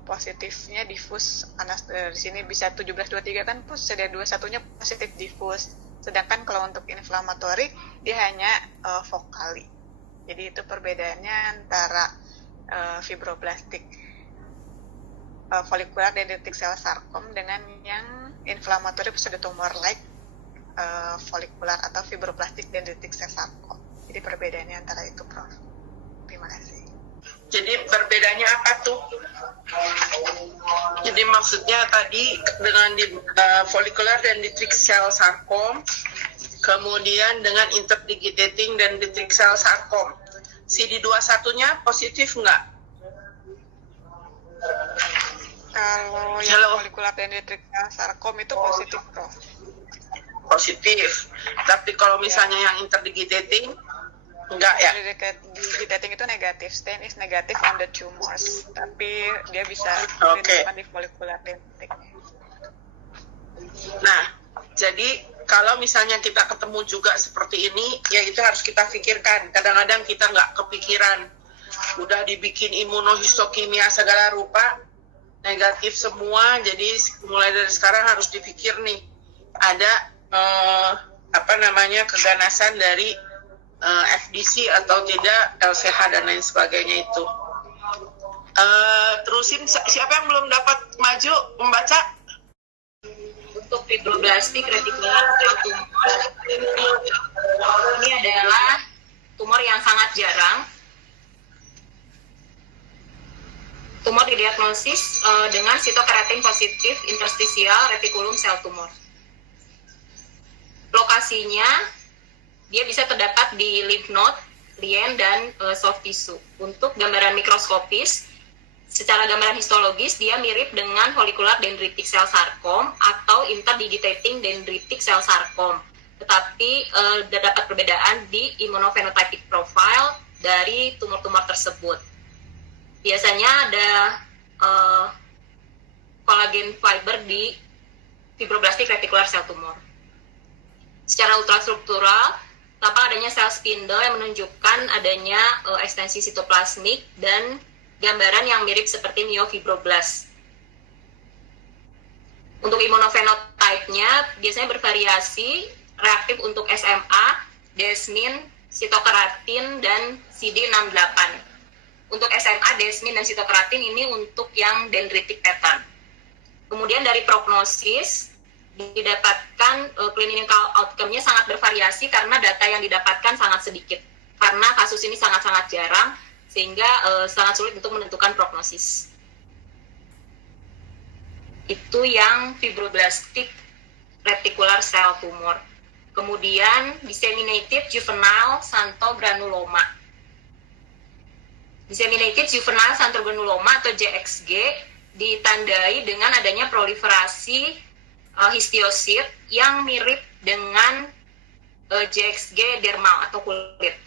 positifnya diffuse. Di sini bisa 1723 kan CD21-nya positif diffuse. Sedangkan kalau untuk inflammatory dia hanya fokali. Jadi itu perbedaannya antara fibroblastic follicular dendritic cell sarcom dengan yang inflammatory pseudotumor like folikular atau fibroblastik dendritic cell sarcom. Jadi perbedaannya antara itu, Prof. Terima kasih. Jadi perbedaannya apa tuh? Jadi maksudnya tadi dengan follicular dendritic cell sarcom, kemudian dengan interdigitating dendritic cell sarcom. CD21-nya positif nggak? Kalau yang follicular dendritic cell sarcom itu positif, Prof. Positif. Tapi kalau misalnya yang interdigitating, Enggak ya? Digitating itu negatif, stain is negative on the tumors, tapi dia bisa Oke. ditemukan di folikular dendritik. Nah, jadi kalau misalnya kita ketemu juga seperti ini, ya itu harus kita pikirkan. Kadang-kadang kita nggak kepikiran. Udah dibikin imunohistokimia segala rupa, negatif semua, jadi mulai dari sekarang harus dipikir nih, ada keganasan dari FDC atau tidak, LCH dan lain sebagainya itu. Terusin, siapa yang belum dapat maju membaca? Untuk fibroblastik retikular sel tumor, ini adalah tumor yang sangat jarang. Tumor didiagnosis dengan sitokeratin positif interstisial retikulum sel tumor. Lokasinya dia bisa terdapat di lymph node, lien, dan soft tissue. Untuk gambaran mikroskopis, secara gambaran histologis dia mirip dengan follicular dendritic cell sarcom atau interdigitating dendritic cell sarcom. Tetapi terdapat perbedaan di immunophenotypic profile dari tumor-tumor tersebut. Biasanya ada collagen fiber di fibroblastic reticular cell tumor. Secara ultrastruktural, tampak adanya sel spindle yang menunjukkan adanya ekstensi sitoplasmik dan gambaran yang mirip seperti neofibroblast. Untuk immunophenotype-nya biasanya bervariasi, reaktif untuk SMA, desmin, sitokeratin, dan CD68. Untuk SMA, desmin, dan sitokeratin ini untuk yang dendritic pattern. Kemudian dari prognosis, didapatkan clinical outcome-nya sangat bervariasi karena data yang didapatkan sangat sedikit. Karena kasus ini sangat-sangat jarang, sehingga sangat sulit untuk menentukan prognosis. Itu yang fibroblastic reticular cell tumor. Kemudian disseminated juvenile xanthogranuloma. Disseminated juvenile xanthogranuloma atau JXG ditandai dengan adanya proliferasi histiosit yang mirip dengan JXG dermal atau kulit.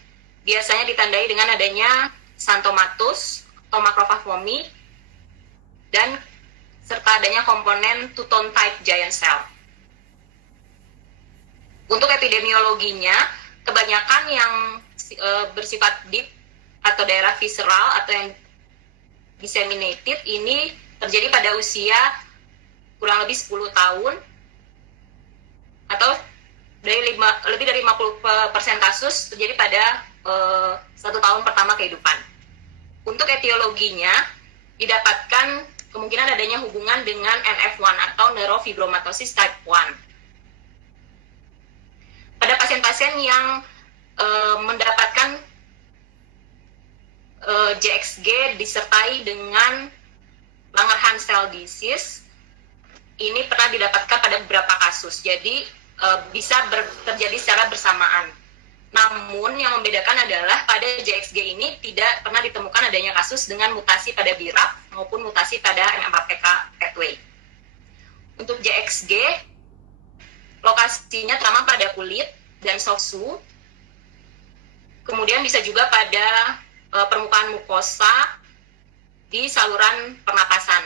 Biasanya ditandai dengan adanya xanthomatus, tomacrophagomy, dan serta adanya komponen two-tone type giant cell. Untuk epidemiologinya, kebanyakan yang bersifat deep atau daerah visceral atau yang disseminated ini terjadi pada usia kurang lebih 10 tahun atau lebih dari 50% kasus terjadi pada 1 tahun pertama kehidupan. Untuk etiologinya didapatkan kemungkinan adanya hubungan dengan NF1 atau neurofibromatosis type 1. Pada pasien-pasien yang mendapatkan JXG disertai dengan Langerhans cell disease, ini pernah didapatkan pada beberapa kasus. Jadi bisa terjadi secara bersamaan. Namun yang membedakan adalah pada JXG ini tidak pernah ditemukan adanya kasus dengan mutasi pada BRAF maupun mutasi pada NF4PK pathway. Untuk JXG, lokasinya terutama pada kulit dan soft. Kemudian bisa juga pada permukaan mukosa di saluran pernapasan.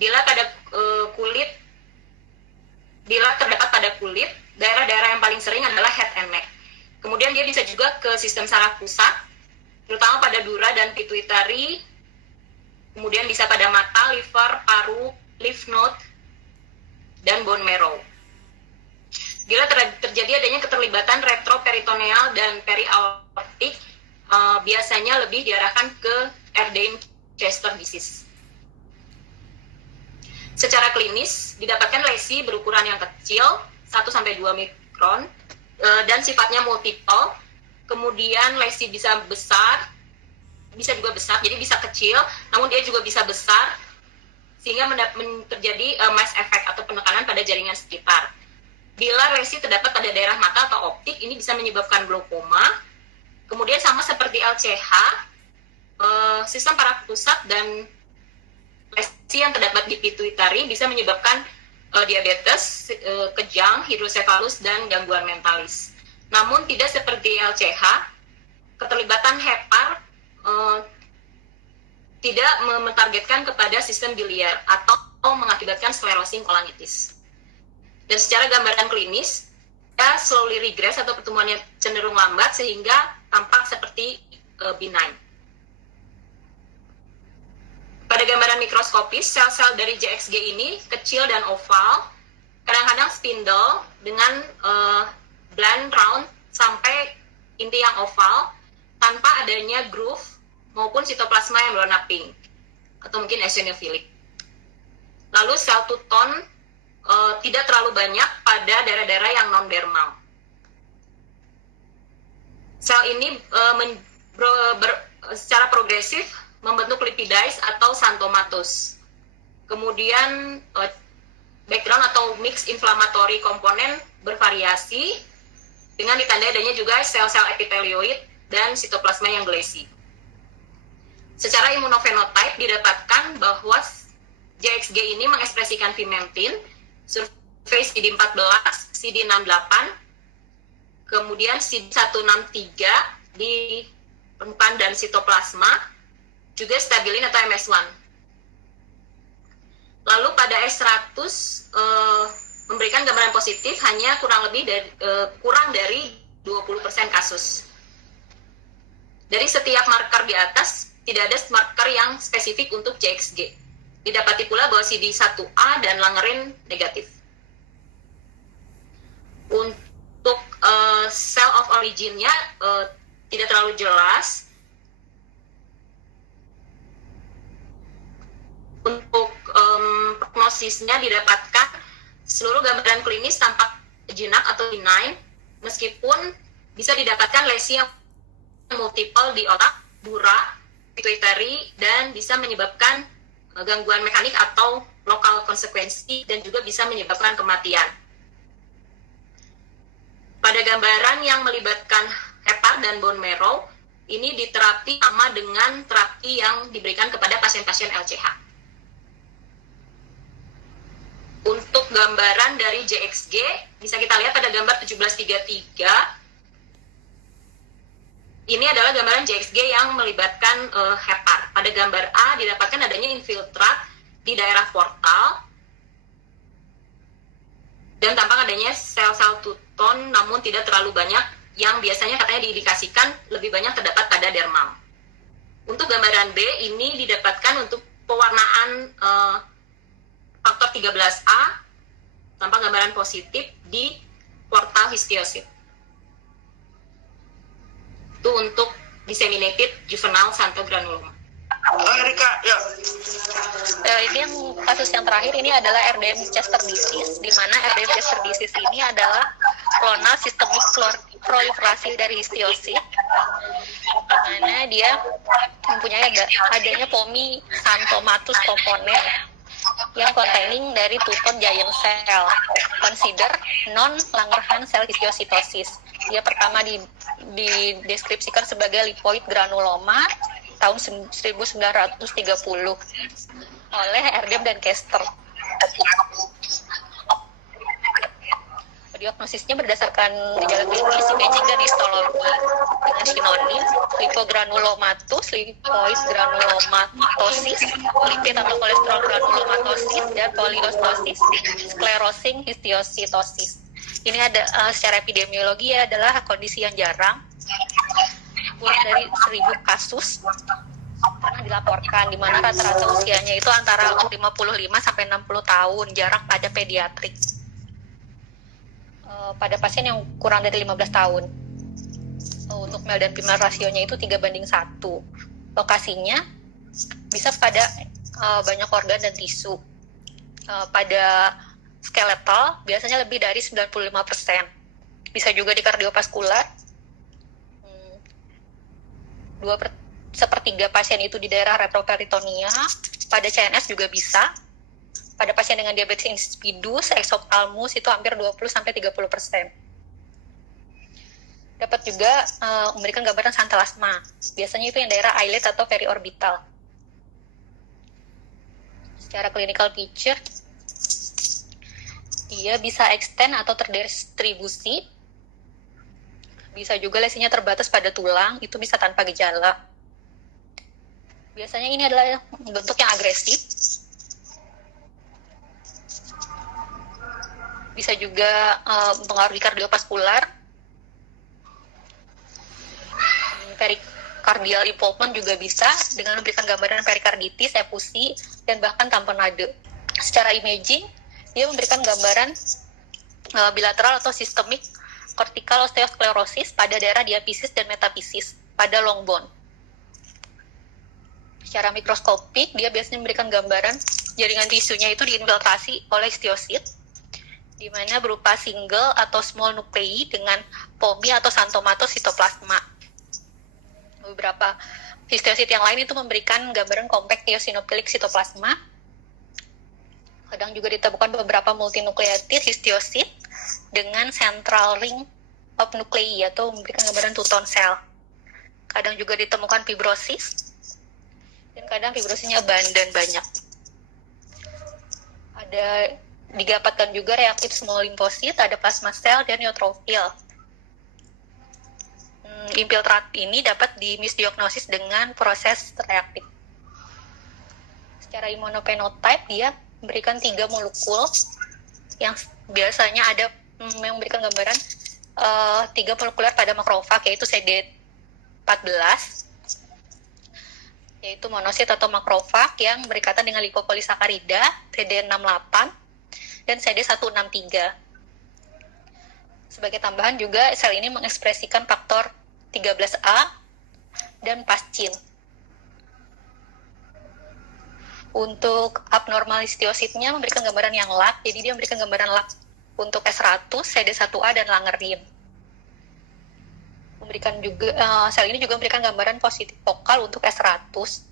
Bila terdapat pada kulit, daerah-daerah yang paling sering adalah head and neck. Kemudian dia bisa juga ke sistem saraf pusat, terutama pada dura dan pituitary. Kemudian bisa pada mata, liver, paru, lymph node, dan bone marrow. Bila terjadi adanya keterlibatan retroperitoneal dan periaortic, biasanya lebih diarahkan ke Erdheim-Chester disease. Secara klinis, didapatkan lesi berukuran yang kecil, 1-2 mikron, dan sifatnya multiple. Kemudian lesi bisa besar, bisa juga besar, jadi bisa kecil, namun dia juga bisa besar, sehingga terjadi mass effect atau penekanan pada jaringan sekitar. Bila lesi terdapat pada daerah mata atau optik, ini bisa menyebabkan glaukoma. Kemudian sama seperti LCH, sistem saraf pusat dan lesi yang terdapat di pituitary bisa menyebabkan diabetes, kejang, hidrosefalus, dan gangguan mentalis. Namun tidak seperti LCH, keterlibatan hepar tidak mentargetkan kepada sistem biliar atau mengakibatkan sklerosing kolanitis. Dan secara gambaran klinis, dia slowly regress atau pertumbuhannya cenderung lambat sehingga tampak seperti benign. Pada gambaran mikroskopis, sel-sel dari JXG ini kecil dan oval, kadang-kadang spindle dengan bland round sampai inti yang oval tanpa adanya groove maupun sitoplasma yang berwarna pink atau mungkin eosinofilik. Lalu sel tuton tidak terlalu banyak pada daerah-daerah yang non-dermal. Sel ini secara progresif membentuk lipidize atau xanthomatos. Kemudian background atau mix inflammatory komponen bervariasi dengan ditandai adanya juga sel-sel epitelioid dan sitoplasma yang glassy. Secara imunofenotype didapatkan bahwa JXG ini mengekspresikan vimentin, surface CD14, CD68, kemudian CD163 di permukaan dan sitoplasma, juga stabilin atau MS1. Lalu pada S100 memberikan gambaran positif hanya kurang dari 20% kasus. Dari setiap marker di atas, tidak ada marker yang spesifik untuk JXG. Didapati pula bahwa CD1A dan langerin negatif. Untuk cell of origin-nya tidak terlalu jelas. Untuk prognosisnya didapatkan seluruh gambaran klinis tampak jinak atau benign, meskipun bisa didapatkan lesi yang multiple di otak, dura, pituitary, dan bisa menyebabkan gangguan mekanik atau lokal konsekuensi dan juga bisa menyebabkan kematian. Pada gambaran yang melibatkan hepar dan bone marrow, ini diterapi sama dengan terapi yang diberikan kepada pasien-pasien LCH. Untuk gambaran dari JXG, bisa kita lihat pada gambar 1733, ini adalah gambaran JXG yang melibatkan hepar. Pada gambar A didapatkan adanya infiltrat di daerah portal dan tampak adanya sel-sel tuton namun tidak terlalu banyak yang biasanya katanya diindikasikan lebih banyak terdapat pada dermal. Untuk gambaran B ini didapatkan untuk pewarnaan faktor 13A, tampak gambaran positif di portal histiosit. Itu untuk disseminated juvenile xanthogranuloma. Erika, ya. Ini yang kasus yang terakhir ini adalah RDM Chester disease, di mana RDM Chester disease ini adalah klonal sistemik proliferasi dari histiosit, di mana dia mempunyai adanya POMI xanthomatus komponen yang containing dari tuton giant cell, consider non-Langerhans cell histiocytosis. Dia pertama dideskripsikan sebagai lipoid granuloma tahun 1930 oleh Erdem dan Kester. Diagnosisnya berdasarkan gejala klinis, imaging dan histologi dengan sinonim lipogranulomatus, lipoid granulomatosis, lipid atau kolesterol granulomatosis, dan polyostosis, sclerosing histiocytosis. Ini ada secara epidemiologi adalah kondisi yang jarang, kurang dari 1.000 kasus pernah dilaporkan, di mana rata-rata usianya itu antara 55 sampai 60 tahun, jarang pada pediatrik. Pada pasien yang kurang dari 15 tahun. Untuk male dan female rasionya itu 3:1. Lokasinya bisa pada banyak organ dan tisu. Pada skeletal biasanya lebih dari 95%. Bisa juga di kardiovaskular. 2/3 pasien itu di daerah retroperitonia. Pada CNS juga bisa. Pada pasien dengan diabetes insipidus, exophthalmus itu hampir 20-30%. Dapat juga memberikan gambaran xanthelasma. Biasanya itu yang daerah eyelid atau periorbital. Secara clinical picture, dia bisa extend atau terdistribusi Bisa juga lesinya terbatas pada tulang, itu bisa tanpa gejala. Biasanya ini adalah bentuk yang agresif. Bisa juga mempengaruhi kardiovaskular. Pericardial involvement juga bisa dengan memberikan gambaran perikarditis, efusi, dan bahkan tamponade. Secara imaging, dia memberikan gambaran bilateral atau sistemik cortical osteosklerosis pada daerah diafisis dan metafisis pada long bone. Secara mikroskopik, dia biasanya memberikan gambaran jaringan tisunya itu diinfiltrasi oleh histiosit, di mana berupa single atau small nuclei dengan POMI atau xanthomatositoplasma. Beberapa histiosit yang lain itu memberikan gambaran compact eosinophilic sitoplasma. Kadang juga ditemukan beberapa multinukleotid histiosit dengan central ring of nuclei atau memberikan gambaran two-tone cell. Kadang juga ditemukan fibrosis, dan kadang fibrosisnya abundan banyak. Ada didapatkan juga reaktif small limfosit, ada plasma cell dan neutrofil. Infiltrat ini dapat dimisdiagnosis dengan proses reaktif. Secara imunofenotype, dia memberikan 3 molekul yang biasanya ada yang memberikan gambaran 3 molekuler pada makrofag, yaitu CD14, yaitu monosit atau makrofag yang berikatan dengan lipopolisakarida, CD68, dan CD163. Sebagai tambahan juga, sel ini mengekspresikan faktor 13A dan pascin. Untuk abnormal histiositnya memberikan gambaran yang LAC, jadi dia memberikan gambaran LAC untuk S100, CD1A, dan Langerin. Memberikan juga sel ini juga memberikan gambaran positif vokal untuk S100.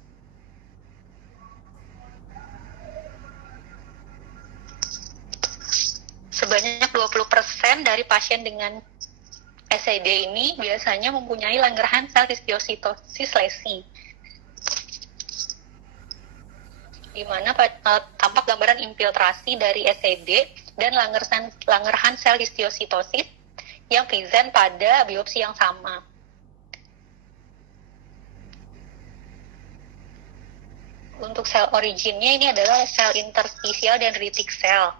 Sebanyak 20% dari pasien dengan SCD ini biasanya mempunyai Langerhans sel histiositosis lesi, di mana tampak gambaran infiltrasi dari SCD dan Langerhans sel histiositosis yang present pada biopsi yang sama. Untuk sel originnya ini adalah sel interstisial dendritic cell,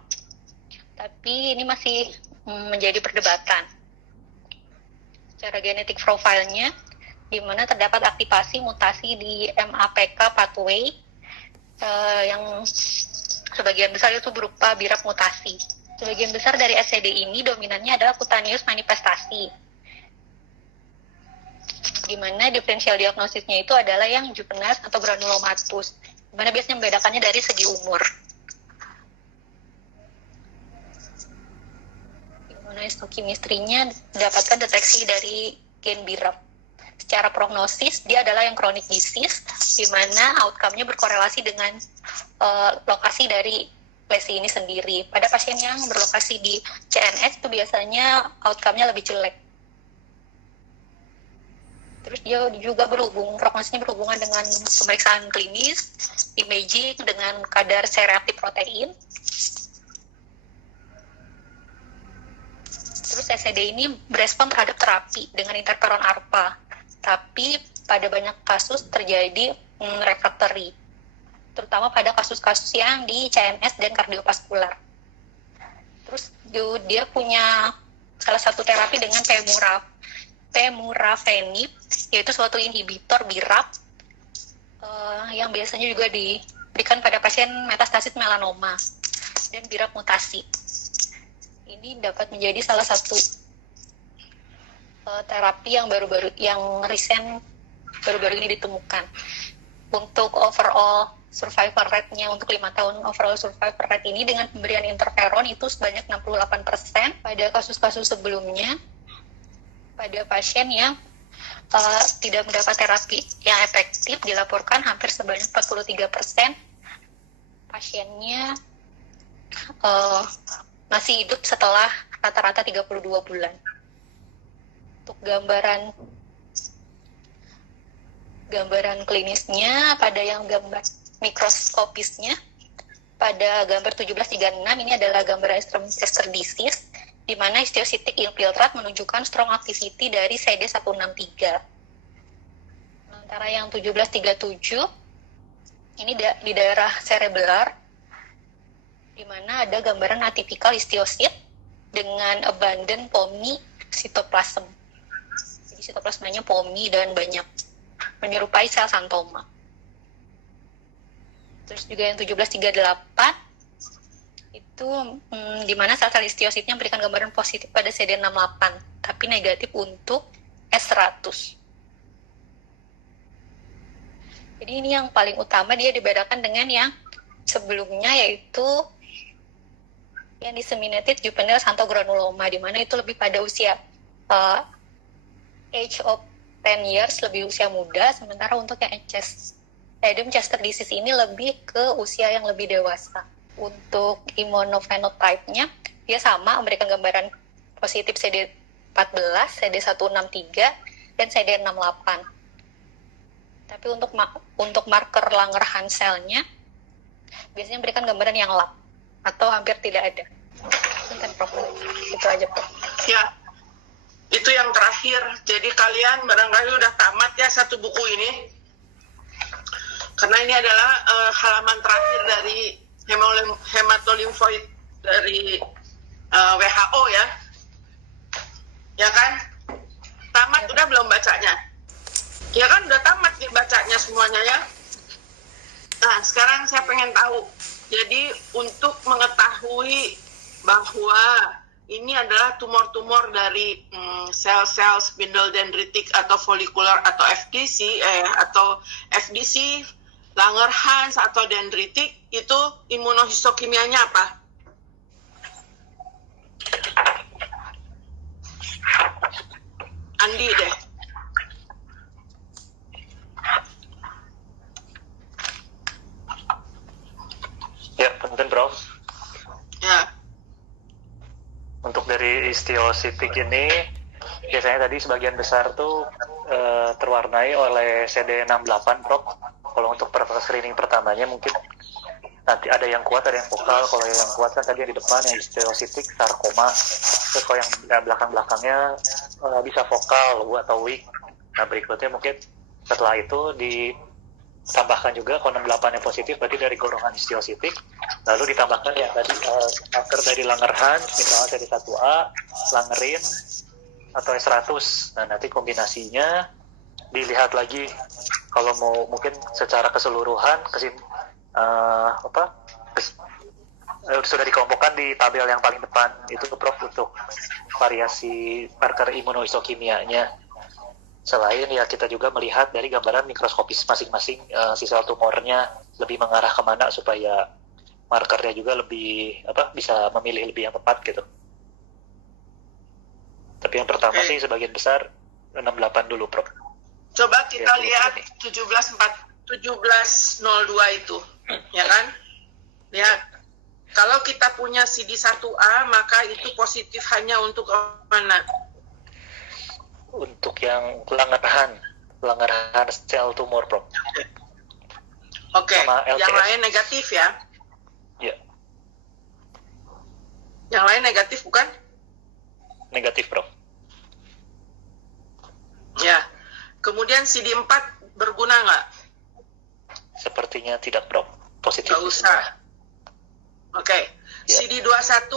tapi ini masih menjadi perdebatan. Secara genetik profilnya, di mana terdapat aktivasi mutasi di MAPK pathway yang sebagian besar itu berupa BRAF mutasi. Sebagian besar dari SCD ini dominannya adalah cutaneous manifestasi, di mana diferensial diagnosisnya itu adalah yang juvenis atau granulomatus, di mana biasanya membedakannya dari segi umur. Histochemistry-nya dapatkan deteksi dari gen BRAF. Secara prognosis, dia adalah yang chronic disease, di mana outcome-nya berkorelasi dengan lokasi dari lesi ini sendiri. Pada pasien yang berlokasi di CNS, itu biasanya outcome-nya lebih jelek. Terus dia juga prognosisnya berhubungan dengan pemeriksaan klinis, imaging, dengan kadar C-reaktif protein. Terus SCD ini berespon terhadap terapi dengan interferon alpha, tapi pada banyak kasus terjadi refractory, terutama pada kasus-kasus yang di CNS dan kardiovaskular. Terus dia punya salah satu terapi dengan pemurafenib, yaitu suatu inhibitor BRAF yang biasanya juga diberikan pada pasien metastasis melanoma dan BRAF mutasi. Ini dapat menjadi salah satu terapi yang baru-baru ini ditemukan. Untuk overall survival rate-nya untuk 5 tahun overall survival rate ini dengan pemberian interferon itu sebanyak 68%. Pada kasus-kasus sebelumnya, pada pasien yang tidak mendapat terapi yang efektif dilaporkan hampir sebanyak 43% pasiennya masih hidup setelah rata-rata 32 bulan. Untuk gambaran klinisnya, pada yang gambar mikroskopisnya, pada gambar 1736 ini adalah gambar extreme chester disease, di mana histiocytic infiltrate menunjukkan strong activity dari CD163. Sementara yang 1737 ini di daerah cerebellar, di mana ada gambaran atipikal histiosit dengan abundant POMI sitoplasm. Jadi sitoplasmanya POMI dan banyak, menyerupai sel santoma. Terus juga yang 1738 itu di mana sel-sel histiositnya memberikan gambaran positif pada CD68, tapi negatif untuk S100. Jadi ini yang paling utama, dia dibedakan dengan yang sebelumnya, yaitu yang disseminated juvenile xanthogranuloma, di mana itu lebih pada usia age of 10 years, lebih usia muda, sementara untuk yang Erdheim-Chester disease ini lebih ke usia yang lebih dewasa. Untuk immunophenotype-nya, dia sama, memberikan gambaran positif CD14, CD163, dan CD68. Tapi untuk marker Langerhans-nya, biasanya memberikan gambaran yang lab, atau hampir tidak ada. Itu aja, Prof. Ya, itu yang terakhir. Jadi kalian barangkali udah tamat ya satu buku ini. Karena ini adalah halaman terakhir dari hematolimfoid dari WHO ya. Ya kan? Tamat udah belum bacanya? Ya kan udah tamat nih bacanya semuanya ya. Nah, sekarang saya pengen tahu. Jadi untuk mengetahui bahwa ini adalah tumor-tumor dari sel-sel spindle dendritik atau folikular atau FDC, Langerhans atau dendritik, itu imunohistokimianya apa? Andi deh. Ya, punten Prof. Ya. Untuk dari histiositik ini, biasanya tadi sebagian besar tuh terwarnai oleh CD68, Prof. Kalau untuk screening pertamanya mungkin nanti ada yang kuat, ada yang vokal. Kalau yang kuat kan tadi yang di depan, yang histiositik, sarkoma. Terus kalau yang belakang-belakangnya bisa vokal atau weak. Nah, berikutnya mungkin setelah itu ditambahkan juga kalau 68 yang positif, berarti dari golongan histiositik. Lalu ditambahkan yang tadi marker dari Langerhans, misalnya CD1A, Langerin, atau S100. Nah, nanti kombinasinya dilihat lagi kalau mau mungkin secara keseluruhan sudah dikelompokkan di tabel yang paling depan itu, Prof, untuk variasi marker imunohistokimianya. Selain ya kita juga melihat dari gambaran mikroskopis masing-masing si sel tumornya lebih mengarah kemana supaya markernya juga lebih bisa memilih lebih yang tepat gitu. Tapi yang pertama sih sebagian besar 68 dulu, Prof. Coba kita lihat 1702 itu, ya kan? Lihat, kalau kita punya CD1A, maka itu positif hanya untuk mana? Untuk yang Langerhans sel tumor, Prof. Oke, yang lain negatif ya? Iya. Yang lain negatif bukan? Negatif, Prof. Ya. Kemudian CD4 berguna nggak? Sepertinya tidak, Prof. Positif. Nggak usah. Oke. Ya. CD21?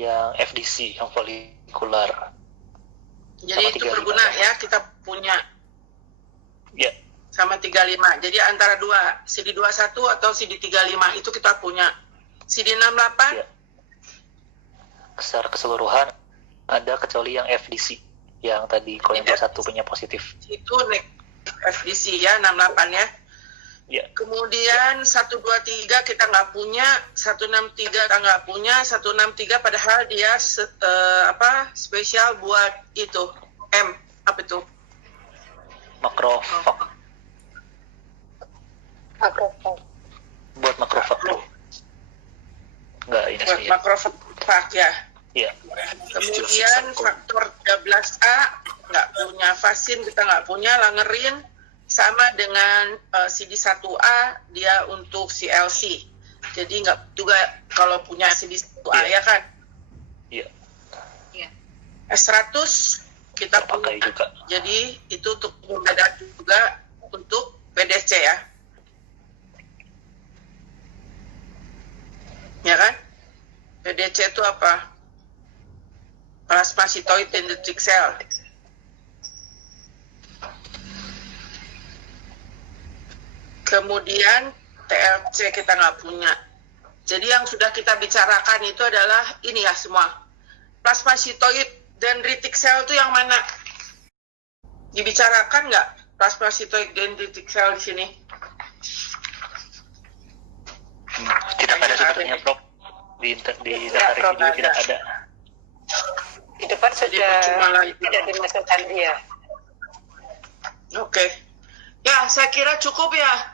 Yang FDC, yang folikular. Jadi itu berguna ya, kita punya. Ya. Sama 35. Jadi antara dua, CD21 atau CD35 itu kita punya. CD68? Ya. Secara keseluruhan ada kecuali yang FDC. Yang tadi kalau yang 21 punya positif. Itu FDC ya, 68 ya. Ya. Kemudian 123 kita nggak punya, 163 kita nggak punya, 163 padahal dia spesial buat itu apa itu? Makrofag. Buat makrofag tuh. Enggak, ini buat sih. Makrofag ya. Iya. Kemudian faktor 13A nggak punya, vaksin kita nggak punya, Langerin sama dengan CD1A dia untuk CLC. Jadi nggak juga kalau punya CD1A ya kan? Iya. S100 kita pakai punya. juga. Jadi itu untuk membedakan juga untuk PDC ya. Ya kan? PDC itu apa? Plasmacytoid dendritic cell. Kemudian TLC kita nggak punya. Jadi yang sudah kita bicarakan itu adalah ini ya semua. Plasmacytoid dendritic cell itu yang mana? Dibicarakan nggak plasmacytoid dendritic cell di sini? Tidak ada sebenarnya, Prof. Di data review juga tidak ada. Di depan sudah tidak dimasukkan dia. Oke. Ya, saya kira cukup ya.